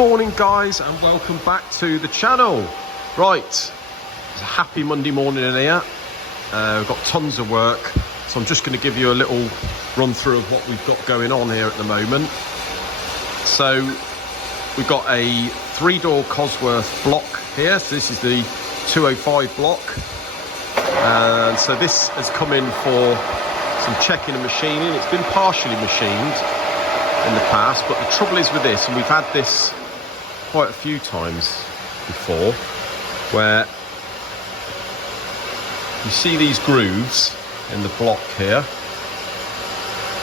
Morning guys, and welcome back to the channel. Right, it's a happy Monday morning in here. We've got tons of work, so I'm just going to give you a little run through of what we've got going on here at the moment. So we've got a 3-door Cosworth block here. So this is the 205 block, and so this has come in for some checking and machining. It's been partially machined in the past, but the trouble is with this, and we've had this quite a few times before, where you see these grooves in the block here.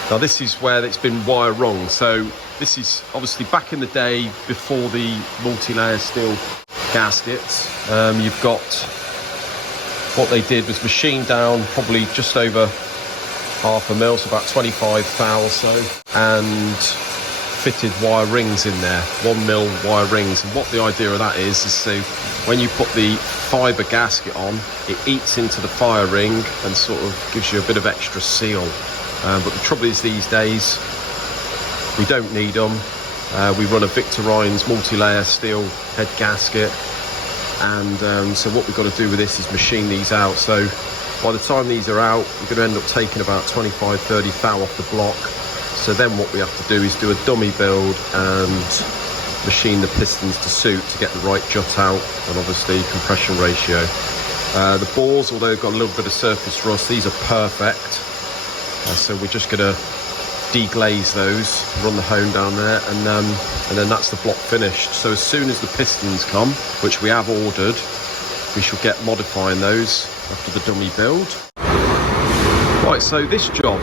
Now this is where it's been wire wrong. So this is obviously back in the day before the multi-layer steel gaskets. You've got, what they did was machine down probably just over half a mil, so about 25 thou or so, and fitted wire rings in there, 1 mil wire rings. And what the idea of that is so when you put the fibre gasket on, it eats into the fire ring and sort of gives you a bit of extra seal. But the trouble is these days we don't need them. We run a Victor Rhines multi-layer steel head gasket, and so what we've got to do with this is machine these out. So by the time these are out, we're going to end up taking about 25-30 thou off the block. So then what we have to do is do a dummy build and machine the pistons to suit to get the right jut out, and obviously compression ratio. The bores, although they've got a little bit of surface rust, these are perfect. So we're just going to deglaze those, run the hone down there, and then that's the block finished. So as soon as the pistons come, which we have ordered, we shall get modifying those after the dummy build. Right, so this job,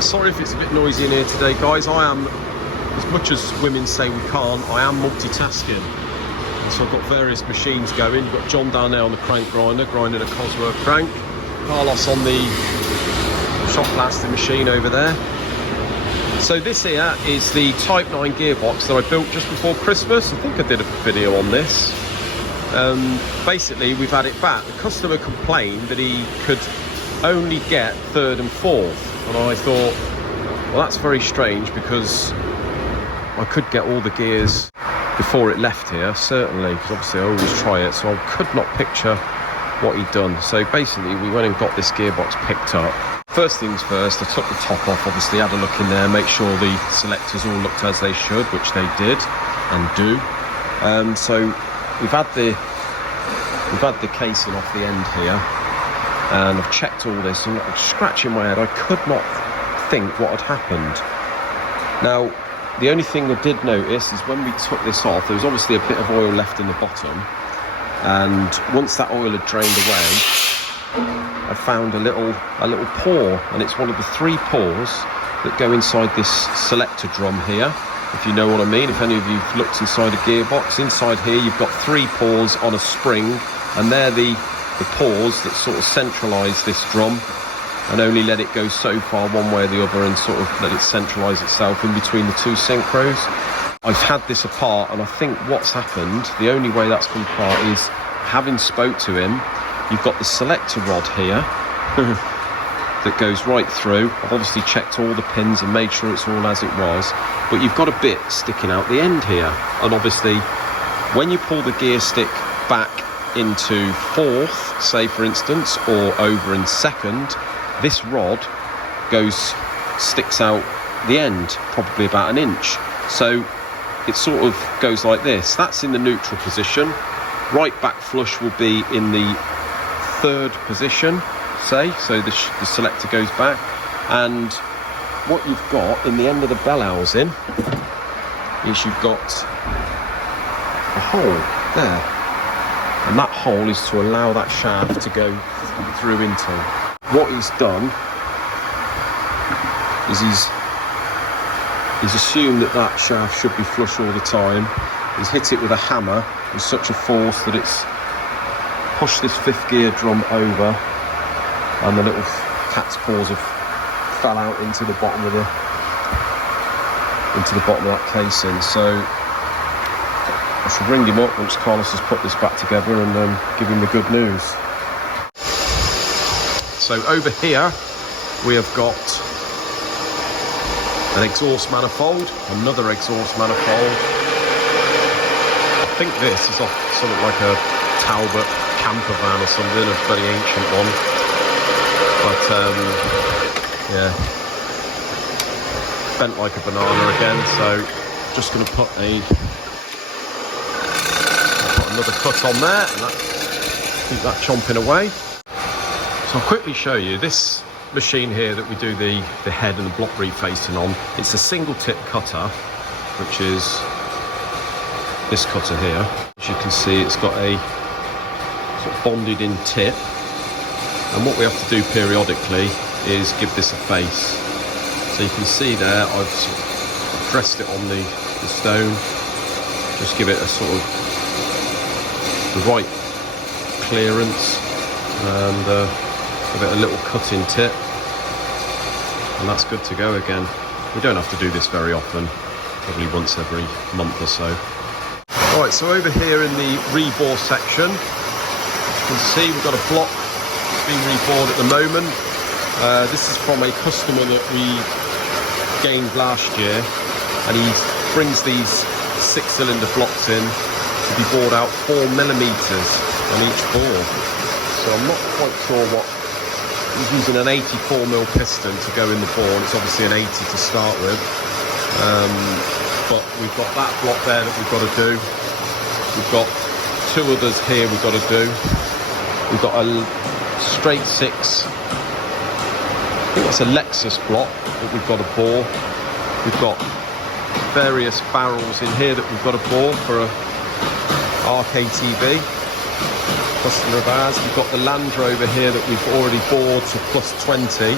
sorry if it's a bit noisy in here today guys. I am, as much as women say we can't, I am multitasking. And so I've got various machines going. We've got John down there on the crank grinder, grinding a Cosworth crank. Carlos on the shot blasting machine over there. So this here is the Type 9 gearbox that I built just before Christmas. I think I did a video on this. Basically we've had it back. The customer complained that he could only get 3rd and 4th, and I thought, well, that's very strange, because I could get all the gears before it left here, certainly, because obviously I always try it, so I could not picture what he'd done. So basically we went and got this gearbox picked up. First things first, I took the top off, obviously had a look in there, make sure the selectors all looked as they should, which they did and do. So we've had the casing off the end here, and I've checked all this, and I'm scratching my head. I could not think what had happened. Now, the only thing I did notice is when we took this off, there was obviously a bit of oil left in the bottom, and once that oil had drained away, I found a little pore, and it's one of the 3 pores that go inside this selector drum here, if you know what I mean. If any of you have looked inside a gearbox, inside here you've got 3 pores on a spring, and they're the pores that sort of centralise this drum and only let it go so far one way or the other, and sort of let it centralise itself in between the 2 synchros. I've had this apart, and I think what's happened, the only way that's come apart is, having spoke to him, you've got the selector rod here that goes right through. I've obviously checked all the pins and made sure it's all as it was, but you've got a bit sticking out the end here, and obviously when you pull the gear stick back into 4th, say for instance, or over in 2nd, this rod sticks out the end probably about 1 inch. So it sort of goes like this. That's in the neutral position. Right back flush will be in the 3rd position, say, so the selector goes back. And what you've got in the end of the bell housing is you've got a hole there, and that hole is to allow that shaft to go through into. What he's done is he's assumed that shaft should be flush all the time. He's hit it with a hammer with such a force that it's pushed this 5th gear drum over, and the little cat's paws have fell out into the bottom of that casing. So I shall ring him up once Carlos has put this back together and give him the good news. So over here we have got an exhaust manifold, another exhaust manifold, think this is off something like a Talbot camper van or something, a very ancient one. But yeah, bent like a banana again. So just going to put another cut on there, and keep that chomping away. So I'll quickly show you this machine here that we do the head and the block refacing on. It's a single tip cutter, which is this cutter here. As you can see, it's got a sort of bonded in tip, and what we have to do periodically is give this a face. So you can see there I've sort of dressed it on the stone, just give it a sort of the right clearance, and give it a little cutting tip, and that's good to go again. We don't have to do this very often, probably once every month or so. Right, so over here in the rebore section, you can see we've got a block being rebored at the moment. This is from a customer that we gained last year, and he brings these 6-cylinder blocks in to be bored out 4mm on each bore. So I'm not quite sure what. He's using an 84mm piston to go in the bore, and it's obviously an 80 to start with. But we've got that block there that we've got to do. We've got 2 others here we've got to do. We've got a straight 6, I think that's a Lexus block that we've got to bore. We've got various barrels in here that we've got to bore for a RKTV customer of ours. We've got the Land Rover here that we've already bored to +20.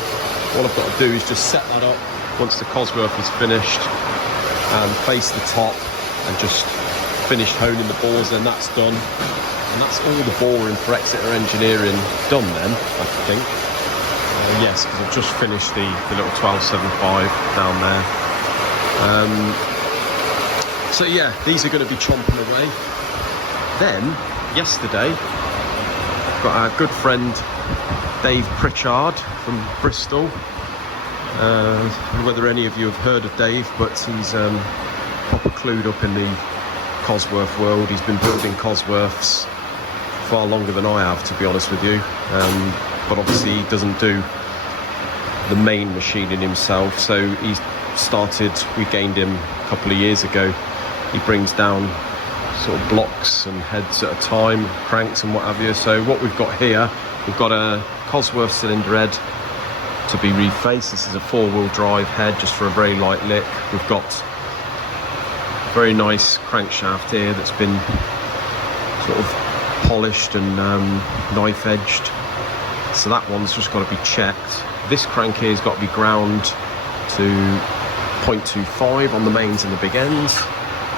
All I've got to do is just set that up once the Cosworth is finished and face the top and just finish honing the bores, and that's done. And that's all the boring for Exeter Engineering done then, I think. Yes, because I've just finished the little 1275 down there. So yeah, these are going to be chomping away. Then, yesterday, got our good friend Dave Pritchard from Bristol. Whether any of you have heard of Dave, but he's proper clued up in the Cosworth world. He's been building Cosworths far longer than I have, to be honest with you. But obviously he doesn't do the main machining himself, so he's started, we gained him a couple of years ago. He brings down sort of blocks and heads at a time, cranks and what have you. So what we've got here, we've got a Cosworth cylinder head to be refaced. This is a 4-wheel drive head, just for a very light lick. We've got a very nice crankshaft here that's been sort of polished and knife edged, so that one's just got to be checked. This crank here has got to be ground to 0.25 on the mains and the big ends.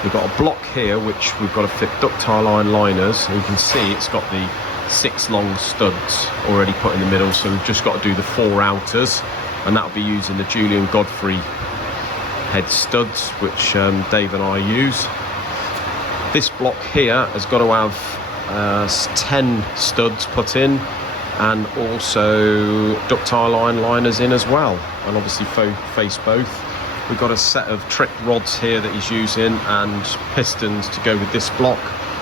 We've got a block here which we've got to fit ductile iron liners, and you can see it's got the 6 long studs already put in the middle, so we've just got to do the 4 outers, and that'll be using the Julian Godfrey head studs, which Dave and I use. This block here has got to have 10 studs put in, and also ductile iron liners in as well, and obviously face both. We've got a set of trick rods here that he's using and pistons to go with this block,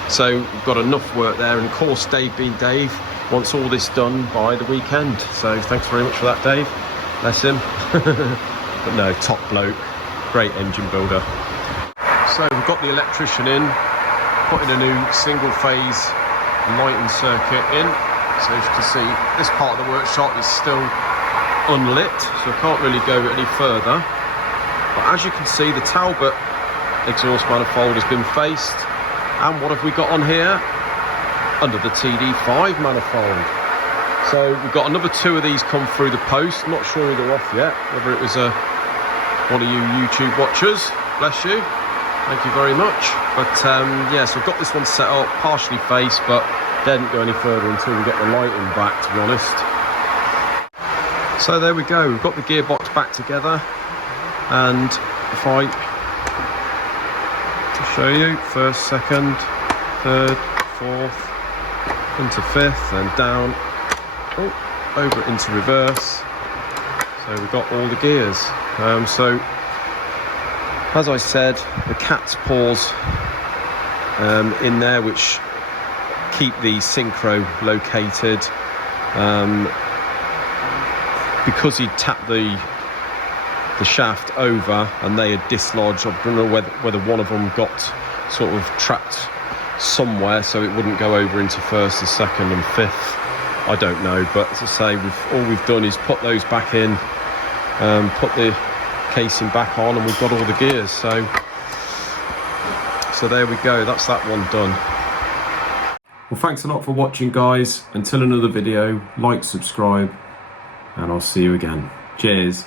so we've got enough work there. And of course, Dave being Dave wants all this done by the weekend, so thanks very much for that, Dave, bless him. But no, top bloke, great engine builder. So we've got the electrician in, putting a new single phase lighting circuit in. So as you can see, this part of the workshop is still unlit, so I can't really go any further. But as you can see, the Talbot exhaust manifold has been faced. And what have we got on here? Under the TD5 manifold. So we've got another 2 of these come through the post. I'm not sure they're off yet, whether it was one of you YouTube watchers. Bless you. Thank you very much. But yeah, so I've got this one set up, partially faced, but didn't go any further until we get the lighting back, to be honest. So there we go, we've got the gearbox back together, and if I show you, 1st, 2nd, 3rd, 4th, into 5th, and down, over into reverse. So we've got all the gears. So as I said, the cat's paws in there which keep the synchro located. Because he tapped the shaft over and they had dislodged, I don't know whether one of them got sort of trapped somewhere so it wouldn't go over into first and second and fifth. I don't know, but as I say, all we've done is put those back in, put the casing back on, and we've got all the gears. So there we go, that's that one done. Well, thanks a lot for watching, guys. Until another video, like, subscribe, and I'll see you again. Cheers.